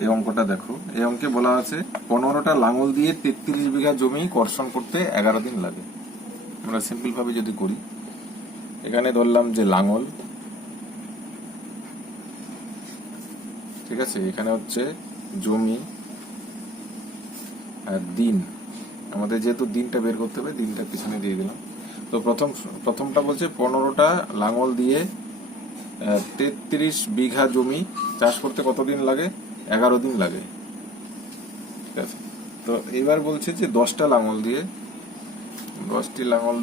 এই অঙ্কটা দেখো, এই অঙ্কে বলা আছে 15টা লাঙল দিয়ে 33 বিঘা জমি কর্ষণ করতে 11 দিন লাগে। আমরা সিম্পল ভাবে যদি করি, এখানে ধরলাম যে লাঙল, ঠিক আছে, এখানে হচ্ছে জমি আর দিন। আমাদের যেহেতু দিনটা বের করতে হবে, দিনটা পিছনে দিয়ে দিলাম। তো প্রথমটা বলছে 15টা লাঙল দিয়ে 33 বিঘা জমি চাষ করতে কতদিন লাগে? 11 দিন লাগে। ঠিক আছে, তো এবার বলছে যে 10টি লাঙল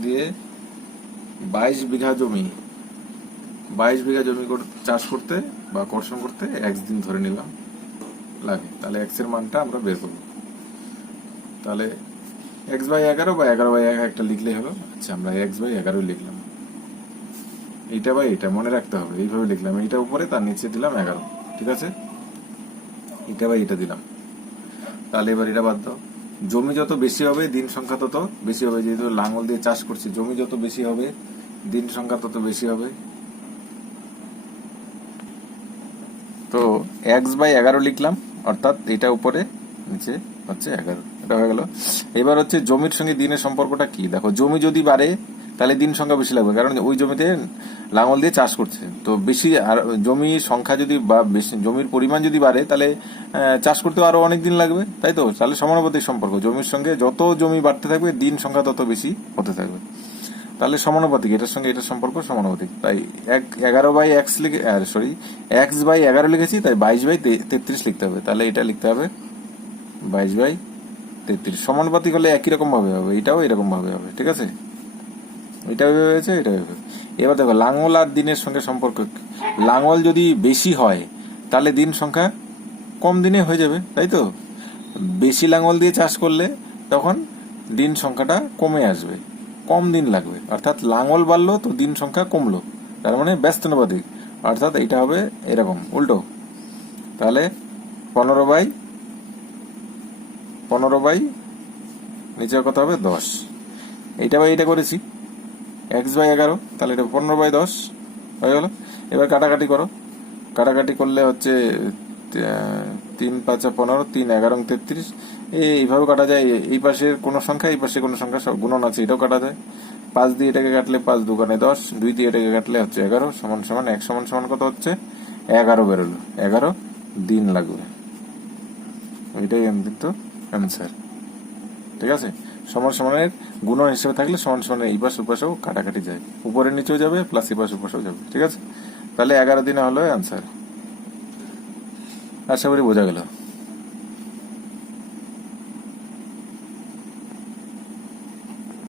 দিয়ে 22 বিঘা জমি চাষ করতে বা কর্ষণ করতে 1 দিন ধরে নিলাম লাগে। তাহলে এক্স এর মানটা আমরা বের করবো। তাহলে x/11 বা 11/11 একটা লিখলেই হলো। আচ্ছা, আমরা x/11 লিখলাম। এইটা বা এটা মনে রাখতে হবে, এইভাবে লিখলাম। এইটা উপরে, তার নিচে দিলাম 11। ঠিক আছে, এটা বা এটা দিলাম। তাহলে এবার এটা বাদ দাও। জমি যত বেশি হবে দিন সংখ্যা তত বেশি হবে। যেহেতু লাঙল দিয়ে চাষ করছি, জমি যত বেশি হবে দিন সংখ্যা তত বেশি হবে। তো x/11 লিখলাম, অর্থাৎ এটা উপরে, নিচে হচ্ছে 11। এটা হয়ে গেল। এবার হচ্ছে জমির সঙ্গে দিনের সম্পর্কটা কি। দেখো, জমি যদি বাড়ে তাহলে দিন সংখ্যা বেশি লাগবে, কারণ ওই জমিতে লাঙল দিয়ে চাষ করছে। তো বেশি আর জমির সংখ্যা যদি বা বেশি জমির পরিমাণ যদি বাড়ে, তাহলে চাষ করতে আরো অনেক দিন লাগবে, তাই তো? তাহলে সমানুপাতিক সম্পর্ক, জমির সঙ্গে যত জমি বাড়তে থাকবে দিন সংখ্যা তত বেশি হতে থাকবে। তাহলে সমানুপাতিক, এটার সঙ্গে এটার সম্পর্ক সমানুপাতিক। তাই 11/x লিখে, x/11 লিখেছি, তাই 22/33 লিখতে হবে। তাহলে এটা লিখতে হবে 22/33। সমানুপাতিক হলে একই রকম ভাবে হবে, এটাও এরকম ভাবে হবে। ঠিক আছে, এটা হয়েছে, এটা হয়েছে। এবার দেখো, লাঙল আর দিনের সঙ্গে সম্পর্ক। লাঙল যদি বেশি হয় তাহলে দিন সংখ্যা কম দিনে হয়ে যাবে, তাই তো? বেশি লাঙল দিয়ে চাষ করলে তখন দিন সংখ্যাটা কমে আসবে, কম দিন লাগবে। অর্থাৎ লাঙল বাড়লো তো দিন সংখ্যা কমলো, তার মানে ব্যস্তানুপাতিক। অর্থাৎ এটা হবে এরকম উল্টো। তাহলে 15/15 নিচের কথা হবে 10। এইটা বা এইটা করেছি x/11, তাহলে এটা 15/10 হয়ে গেল। এবার কাটাকাটি করো। কাটাকাটি করলে হচ্ছে 3×5 = 15, 3×11 = 33। এইভাবে কাটা যায়। এই পাশের কোনো সংখ্যা, এই পাশে কোনো সংখ্যা, সব গুণন আছে, এটাও কাটা যায়। 5 দিয়ে এটাকে কাটলে 5×2 = 10, 2 দিয়ে এটাকে কাটলে হচ্ছে 11, সমান সমান 1 সমান সমান কত হচ্ছে? 11 বেরোলো। 11 দিন লাগবে। এটাই কিন্তু অ্যান্সার। ঠিক আছে, সমান সমানের গুণন হিসেবে থাকলে সমান সমানের এই পাশ ওপাশেও কাটাকাটি যায়, উপরে নিচেও যাবে, প্লাস এই পাশ ওপাশেও যাবে। ঠিক আছে, তাহলে 11 দিনে হলো অ্যান্সার। আশা করি বোঝা গেল।